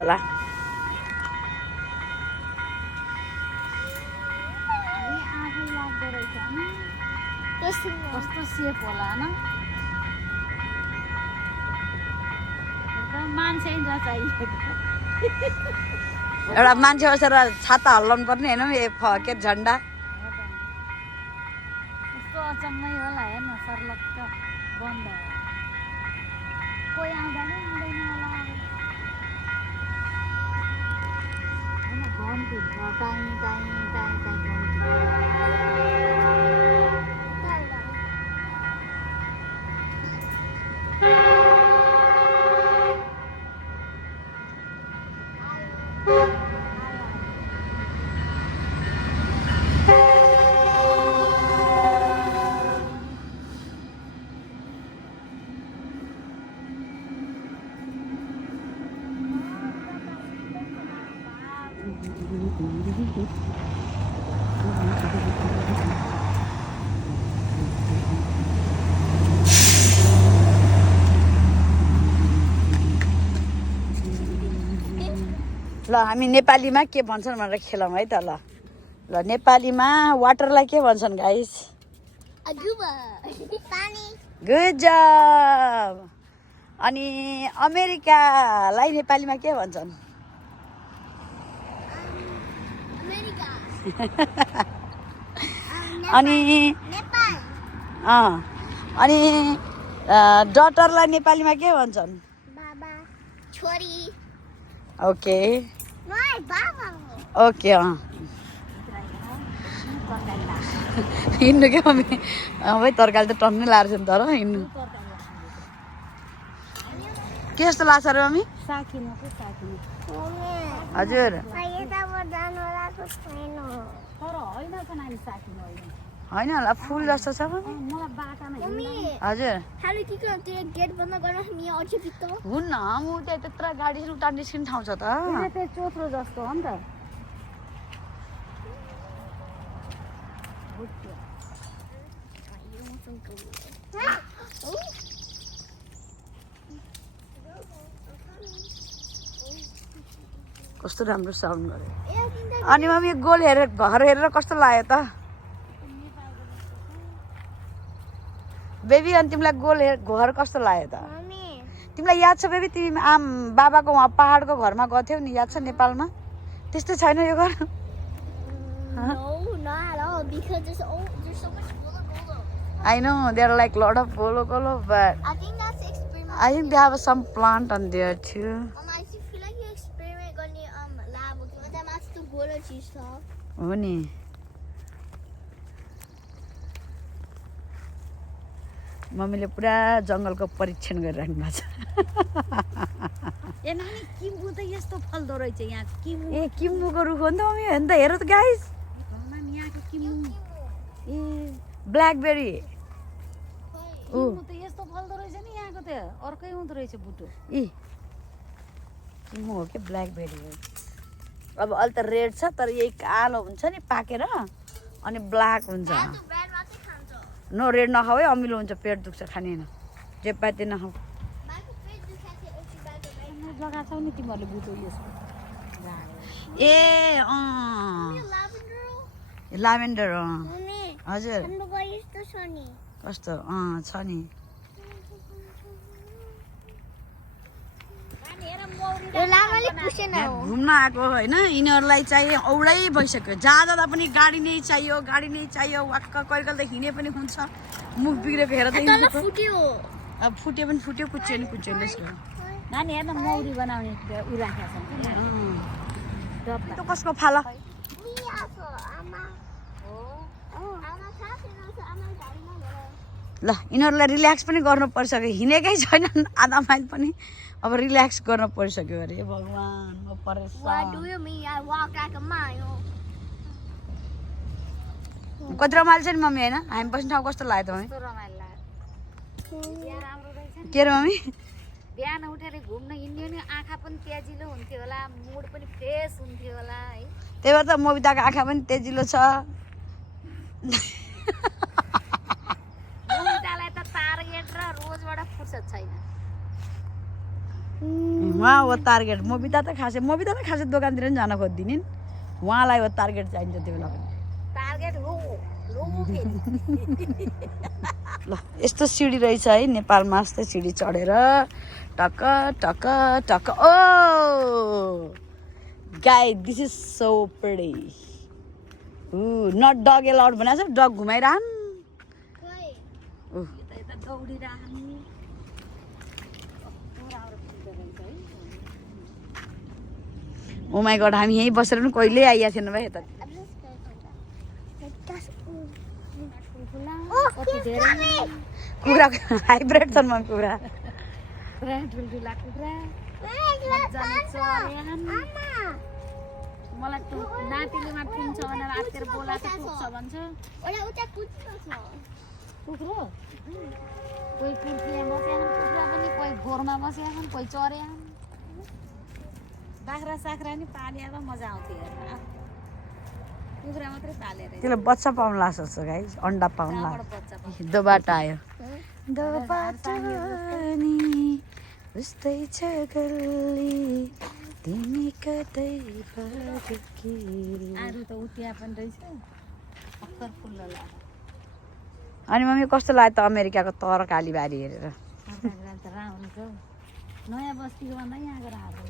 ल कस्तो सेप होला न मान्छे चाहिएको एउटा मान्छे बसेर छाता हल्लाउनु पर्ने होइन के झन्डा कस्तो अचम्मै होला हेर्न सर्लक्क बन्द कोही आउँदा नि आउँदैन होला होइन घन्टी टाइ टाइ टाइ टाइ ल हामी नेपालीमा के भन्छन् भनेर खेलौँ है त ल ल नेपालीमा वाटरलाई के भन्छन् गाइस गुड जब अनि अमेरिकालाई नेपालीमा के भन्छन् अनि अनि डटरलाई नेपालीमा के भन्छन् बाबा छोरी ओके ओके हिँड्नु क्या मम्मी भाइ तरकारी त टन्नै लाएर छ नि तर हिँड्नु के जस्तो लाग्छ र मम्मी हजुर होइन होला फुल जस्तो छ हजुर हुन्न म त्यहाँ त्यत्रो गाडी उता निस्किने ठाउँ छ त चोत्रो जस्तो हो नि त कस्तो राम्रो साउन्ड गर्यो अनि मम्मी गोल हेरेर घर हेरेर कस्तो लाग्यो त बेबी अनि तिमीलाई गोल घर कस्तो लाग्यो त तिमीलाई याद छ बेबी तिमी बाबाको वहाँ पहाडको घरमा गथ्यौ नि याद छ नेपालमा त्यस्तो छैन यो घर I know there are like a lot of golo, but I think that's experiment. I think they have some plant on there too. I feel like you experiment गर्ने lab हो कि मतलब माथि त गोलो चिज छ हो नि मम्मीले पुरा जंगलको परीक्षण गरिराख्नु भएको छ ए नानी किम्बु त यस्तो फल्दो रहेछ यहाँ किम्बु ए किम्बुको रुख हो नि त मम्मी हेर्नु त हेर त गाइस भगवान यहाँको किम्बु ए ब्ल्याकबेरी किम्बु त यस्तो फल्दो रहेछ नि यहाँको त अर्कै हुँदो रहेछ बुटो ए किम्बु हो के ब्ल्याकबेरी हो अब अहिले त रेड छ तर यही कालो हुन्छ नि पाकेर अनि ब्ल्याक हुन्छ ब्रेड मात्रै खान्छ नो रेड नखाऊ है अमिलो हुन्छ पेट दुख्छ खानेन जे पाए त्यही नखाऊ माइको पेट दुखाएको थियो अस्ति बाहिर गएर जग्गा छौ नि तिमीहरूले बुटो यसको ए ल्याभेन्डर ल्याभेन्डर मम्मी हजुर हाम्रो यस्तो छ नि कस्तो छ नि यो लामाले पुसेन हो घुम्न आएको होइन यिनीहरूलाई चाहिँ औडै भइसक्यो जाँदा पनि गाडी नै चाहियो वाक्क कहिले त हिँडे पनि हुन्छ मुख बिग्रेको हेर त फुट्यो अब फुट्यो पनि फुट्यो कुच्चियो नि कुच्चियो लेस नानी हेर्न मौरी बनाउने उ राखेको छ नि त्यो कसको फाला ल यिनीहरूलाई रिल्याक्स पनि गर्नु परिसक्यो हिँडेकै छैनन् आधा माइल पनि अब रिल्याक्स गर्न परिसक्यो अरे भगवान म परेसान कति रमाइलो छ नि मम्मी होइन हामी बस्ने ठाउँ कस्तो लाग्यो त मम्मी रमाइलो राम्रो रहेछ के रे मम्मी बिहान उठेर घुम्न हिँड्यो नि आँखा पनि तेजिलो हुन्थ्यो होला मुड पनि फ्रेस हुन्थ्यो होला है त्यही भएर त मोबिताको आँखा पनि तेजिलो छ मोबितालाई त टार्गेट र हो टार्गेट मोबिता त खासै दोकानतिर पनि जान खोज्दिन् नि उहाँलाई हो टार्गेट चाहिन्छ त्यो बेला पनि टार्गेट हो ल यस्तो सिडी रहेछ है नेपालमा यस्तै सिडी चढेर टक टक टक ओ गाई this is so pretty not dog allowed भनेको छ डग घुमाइरहन् खोइ यता दौडिरहनु ओ माई गड हामी यहीँ बसेर पनि कहिल्यै आइया थिएन भाइ यता कति धेरै कुखुरा हाइब्रिड छन् म कुखुरा पुरा ठुल्ठुला कुखुरा मजाले चढ्यान् मलाई त्यो नातिले माट्छ भनेर आत्तिर बोलाएको पुग्छ भन्छ ओला उता कुद्छ छ कुखुरो कोही कुर्तीमा बसेका कुखुरा पनि कोही गोरमा बसेका छन् कोही चढ्या बाख्रा साख्रा नि पालेर मजा आउँथ्यो हेर्न कुखुरा मात्रै पालेर त्यसलाई बच्चा पाउनु लाग्छ जस्तो गाई अन्डा पाउनु लाग्छ दोबाट आयो दोबाट नि उस्तै छ गल्ली तिमी कतै भटकी आरु त उतिया पनि रहेछ अक्कर फुल्ल लाग्यो अनि मम्मी कस्तो लाग्यो त अमेरिकाको तरकाली बारी हेरेर त राम्रो छ नयाँ बस्तीको भन्दा यहाँ गएर हाल्नु